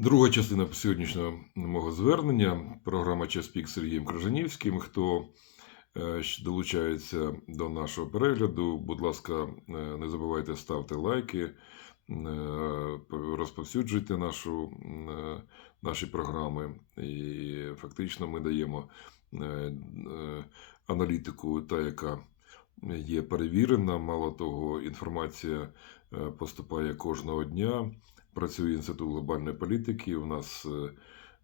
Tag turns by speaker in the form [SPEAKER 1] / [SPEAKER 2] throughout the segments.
[SPEAKER 1] Друга частина сьогоднішнього мого звернення. Програма Час пік з Сергієм Крижанівським. Хто е, долучається до нашого перегляду, будь ласка, е, не забувайте ставити лайки, е, розповсюджуйте нашу, наші програми. І фактично ми даємо аналітику, та яка є перевірена. Мало того, інформація поступає кожного дня. Працює інститут глобальної політики. У нас е,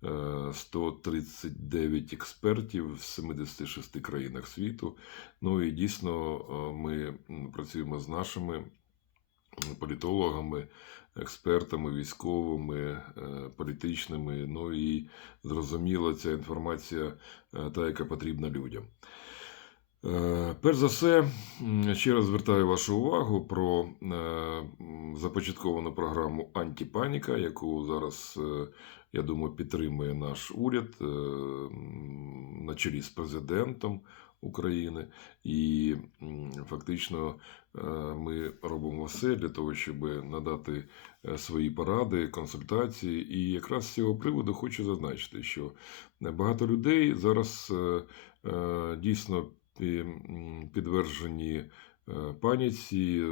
[SPEAKER 1] е, 139 експертів в 76 країнах світу. Ну і дійсно е, ми працюємо з нашими політологами, експертами, військовими, е, політичними. Ну і зрозуміло, ця інформація е, та, яка потрібна людям. Е, Перш за все, ще раз звертаю вашу увагу про е, започатковану програму Антипаніка, яку зараз, е, я думаю, підтримує наш уряд на чолі з президентом України. І фактично ми робимо все для того, щоб надати свої поради, консультації. І якраз з цього приводу хочу зазначити, що багато людей зараз дійсно пі- м, е, паніці, е,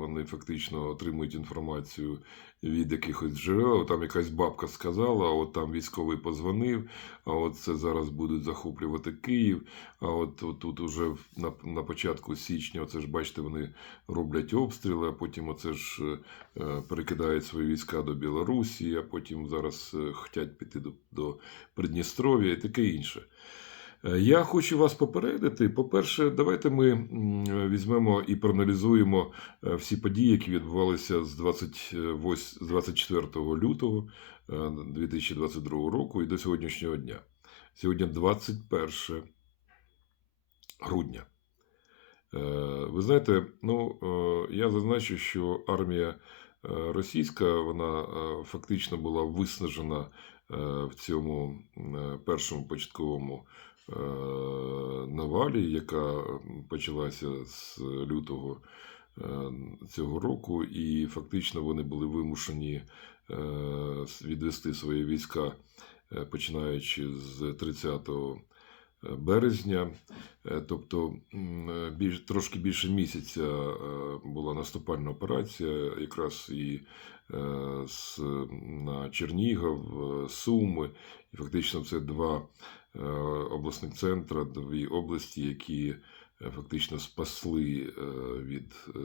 [SPEAKER 1] вони фактично отримують інформацію від якихось джерел. Там якась бабка сказала, а от там військовий позвонив, а от це зараз будуть захоплювати Київ. А от, от тут уже на, на початку січня, оце ж бачите, вони роблять обстріли, а потім оце ж е, перекидають свої війська до Білорусі, а потім зараз хочуть піти до, до Придністров'я і таке інше. Е, Я хочу вас попередити. По-перше, давайте ми візьмемо і проаналізуємо е, всі події, які відбувалися з 28, з 24 лютого е, 2022 року і до сьогоднішнього дня. Сьогодні 21 грудня. Е, Ви знаєте, ну е, я зазначу, що армія е, російська вона е, фактично була виснажена е, в цьому е, першому початковому е, навалі, яка почалася з лютого е, цього року, і фактично вони були вимушені е, відвести свої війська, е, починаючи з 30 березня. Е, Тобто е, більш, трошки більше місяця е, була наступальна операція, якраз і е, з, на Чернігов, е, Суми. І фактично це два е, обласних центри, дві області, які е, фактично спасли е, від е,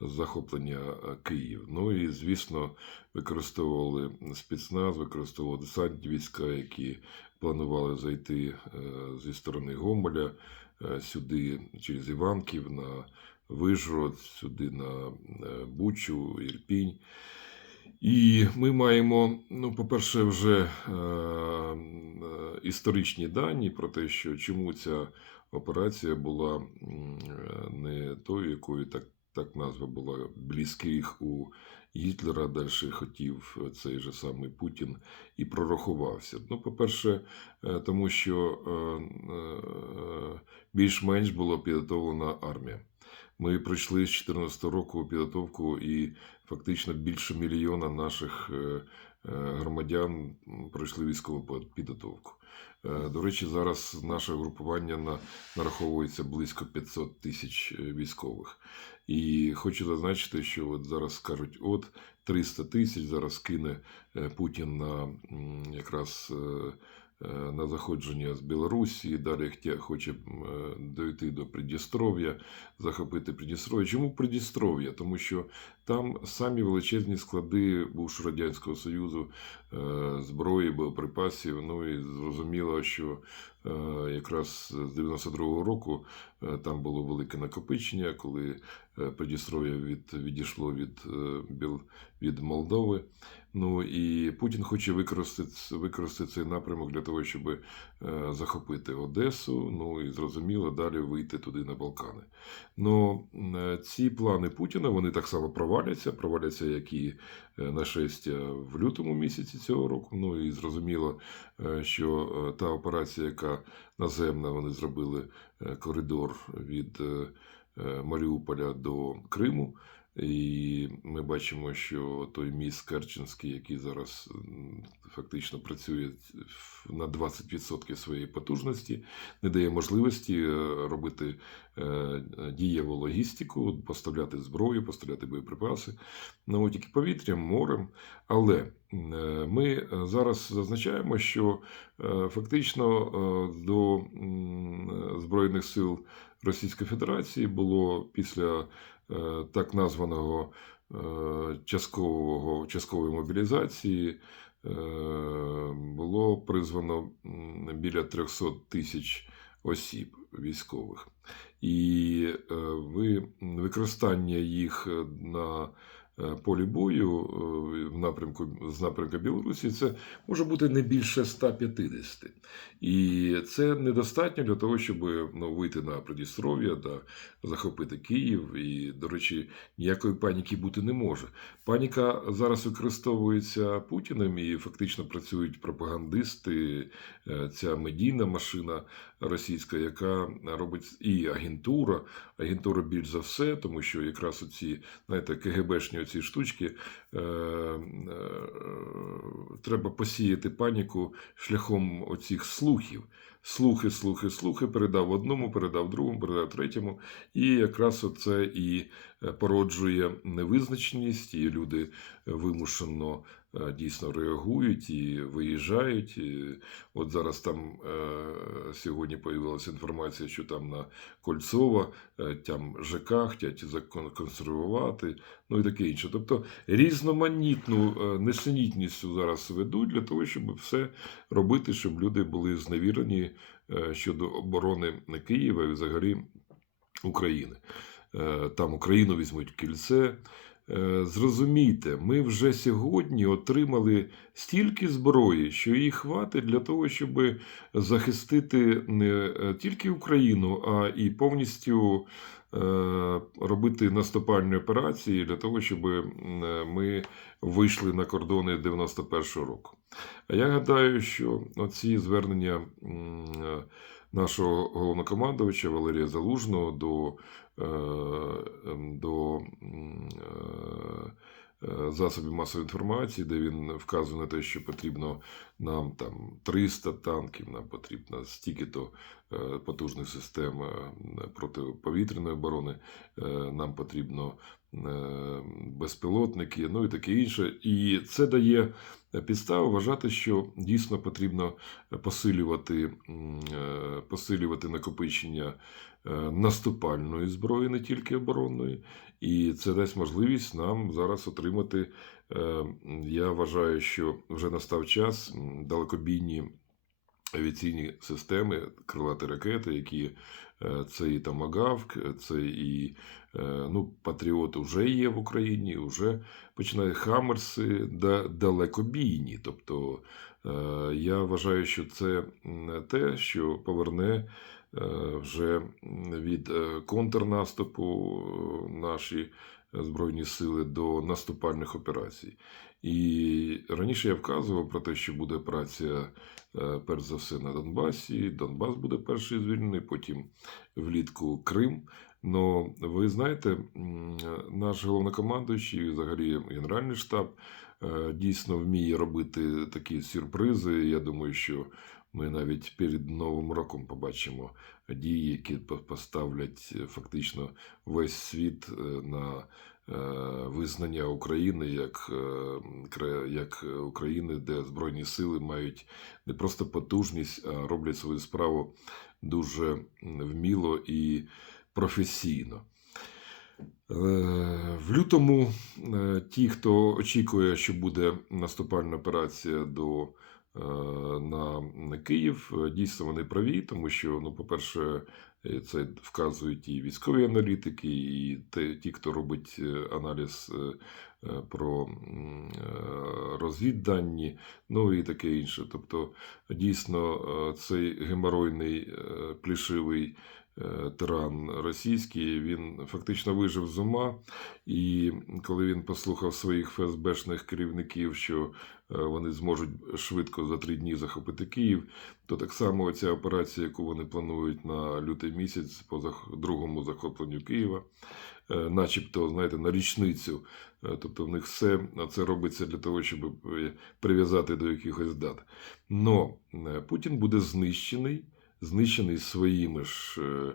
[SPEAKER 1] захоплення е, Київ. Ну і, звісно, використовували спецназ, використовували десантні війська, які планували зайти е, зі сторони Гомеля е, сюди через Іванків на Вижгород, сюди на е, Бучу, Ірпінь. І ми маємо, ну, по-перше, вже е, е, історичні дані про те, що чому ця операція була е, не тою, якою так, так назва була близьких у Гітлера, далі хотів цей же самий Путін і прорахувався. Ну, по-перше, е, тому що е, е, більш-менш була підготовлена армія. Ми пройшли з 2014 року підготовку і фактично більше мільйона наших е, е, громадян пройшли військову підготовку. Е, До речі, зараз наше групування нараховується близько 500 тисяч військових. І хочу зазначити, що от зараз скажуть, от 300 тисяч зараз кине Путін на якраз на заходження з Білорусі, далі хоче е, дойти до Придністров'я, захопити Придністров'я. Чому Придністров'я? Тому що там самі величезні склади бувшого Радянського Союзу, е, зброї, боєприпасів. Ну і зрозуміло, що е, якраз з 92-го року е, там було велике накопичення, коли е, Придністров'я від, відійшло від, е, від Молдови. Ну і Путін хоче використати, використати цей напрямок для того, щоб е, захопити Одесу. Ну і зрозуміло, далі вийти туди на Балкани. Ну е, ці плани Путіна вони так само проваляться, проваляться, як і е, нашестя в лютому місяці цього року. Ну і зрозуміло, що та операція, яка наземна, вони зробили коридор від Маріуполя до Криму. І ми бачимо, що той міст Керченський, який зараз фактично працює на 20% своєї потужності, не дає можливості е, робити е, дієву логістику, поставляти зброю, поставляти боєприпаси. Ну, тільки повітрям, морем. Але е, ми зараз зазначаємо, що фактично до Збройних сил Російської Федерації було після так названого е, часткового, часткової мобілізації е, було призвано біля 300 тисяч осіб військових. І е, ви, використання їх е, на е, полі бою е, в напрямку з напрямку Білорусі це може бути не більше 150. І це недостатньо для того, щоб ну, вийти на Придністров'я та захопити Київ. І, до речі, ніякої паніки бути не може. Паніка зараз використовується Путіним і фактично працюють пропагандисти, е, ця медійна машина російська, яка робить і агентура. Агентура більш за все, тому що якраз оці, знаєте, КГБшні оці штучки е, е, треба посіяти паніку шляхом оцих слухів. Слухи, слухи, слухи, передав одному, передав другому, передав третьому. І якраз оце і породжує невизначеність, і люди вимушено е, дійсно реагують і виїжджають. І от зараз там е, сьогодні появилася інформація, що там на Кольцова е, там ЖК хочуть законсервувати, ну і таке інше. Тобто різноманітну е, несенітністю зараз ведуть для того, щоб все робити, щоб люди були зневірені е, щодо оборони Києва і взагалі України. Е, Там Україну візьмуть кільце. Е, Зрозумійте, ми вже сьогодні отримали стільки зброї, що її хватить для того, щоб захистити не е, тільки Україну, а і повністю робити наступальні операції для того, щоб ми вийшли на кордони 91-го року. А я гадаю, що оці звернення нашого головнокомандувача Валерія Залужного до, до м, е, е, засобів масової інформації, де він вказує на те, що потрібно нам там 300 танків, нам потрібно стільки-то е, потужних систем е, протиповітряної оборони, е, нам потрібно е, безпілотники, ну і таке інше. І це дає підставу вважати, що дійсно потрібно посилювати, е, посилювати накопичення е, наступальної зброї, не тільки оборонної. І це дасть можливість нам зараз отримати. е, Я вважаю, що вже настав час далекобійні авіаційні системи, крилаті ракети, які е, це і Томагавк, це і е, ну, Патріот вже є в Україні, вже починають Хаммерси далекобійні. Тобто е, я вважаю, що це те, що поверне е, вже від е, контрнаступу е, наші Збройні сили до наступальних операцій. І раніше я вказував про те, що буде операція е, перш за все на Донбасі. Донбас буде перший звільнений, потім влітку Крим. Но ви знаєте, наш головнокомандуючий, взагалі Генеральний штаб, е, дійсно вміє робити такі сюрпризи. Я думаю, що ми навіть перед Новим роком побачимо дії, які поставлять е, фактично весь світ е, на е, визнання України як, як України, де Збройні сили мають не просто потужність, а роблять свою справу дуже вміло і професійно. В лютому ті, хто очікує, що буде наступальна операція до, на, на Київ, е, дійсно вони праві, тому що, ну, по-перше, е, це вказують і військові аналітики, і ті, хто робить е, аналіз е, е, про е, розвіддані, ну і таке інше. Тобто, дійсно, е, цей геморойний е, плішивий е, тиран російський, він фактично вижив з ума. І коли він послухав своїх ФСБшних керівників, що е, вони зможуть швидко за три дні захопити Київ, то так само ця операція, яку вони планують на лютий місяць по другому захопленню Києва, е, начебто, знаєте, на річницю. Е, Тобто в них все це робиться для того, щоб е, прив'язати до якихось дат. Но е, Путін буде знищений, знищений своїми ж е,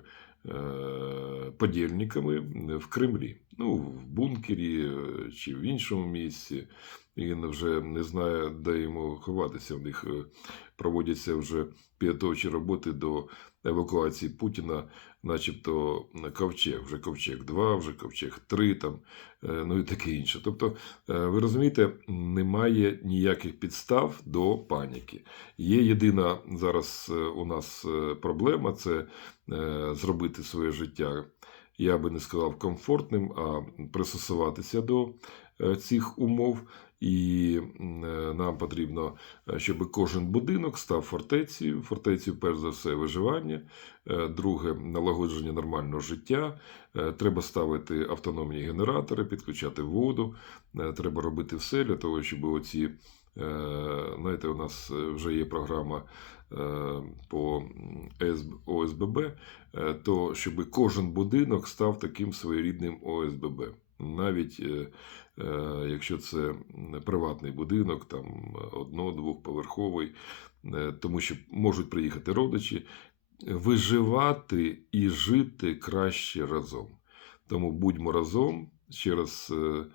[SPEAKER 1] е, подільниками в Кремлі. Ну, в бункері е, чи в іншому місці. Він вже не знає, де йому ховатися. В них е, проводяться вже підготовчі роботи до евакуації Путіна, начебто ковчег, вже ковчег 2, вже ковчег 3, там, е, ну і таке інше. Тобто, е, ви розумієте, немає ніяких підстав до паніки. Є єдина зараз у нас проблема це зробити своє життя, я би не сказав комфортним, а пристосуватися до цих умов. І е, нам потрібно, е, щоб кожен будинок став фортецею. Фортецею, перш за все, виживання. Е, Друге налагодження нормального життя. Треба ставити автономні генератори, підключати воду. Треба робити все для того, щоб оці, знаєте, у нас вже є програма по ОСББ, то щоб кожен будинок став таким своєрідним ОСББ. Навіть якщо це приватний будинок, там одно-двохповерховий, е, тому що можуть приїхати родичі, виживати і жити краще разом. Тому будьмо разом. Ще раз е,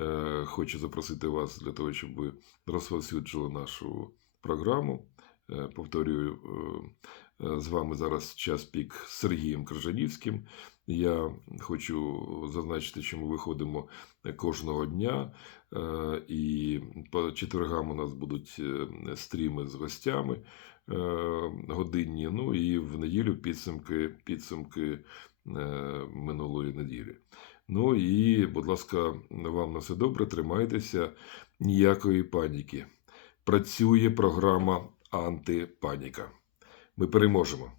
[SPEAKER 1] е, хочу запросити вас для того, щоб ви розповсюджували нашу програму. Е, повторюю, е, е, з вами зараз час пік з Сергієм Крижанівським. Я хочу зазначити, що ми виходимо кожного дня, е, і по четвергам у нас будуть е, стріми з гостями е, годинні. Ну і в неділю підсумки, підсумки минулої неділі. Ну і, будь ласка, вам на все добре, тримайтеся, ніякої паніки. Працює програма антипаніка. Ми переможемо.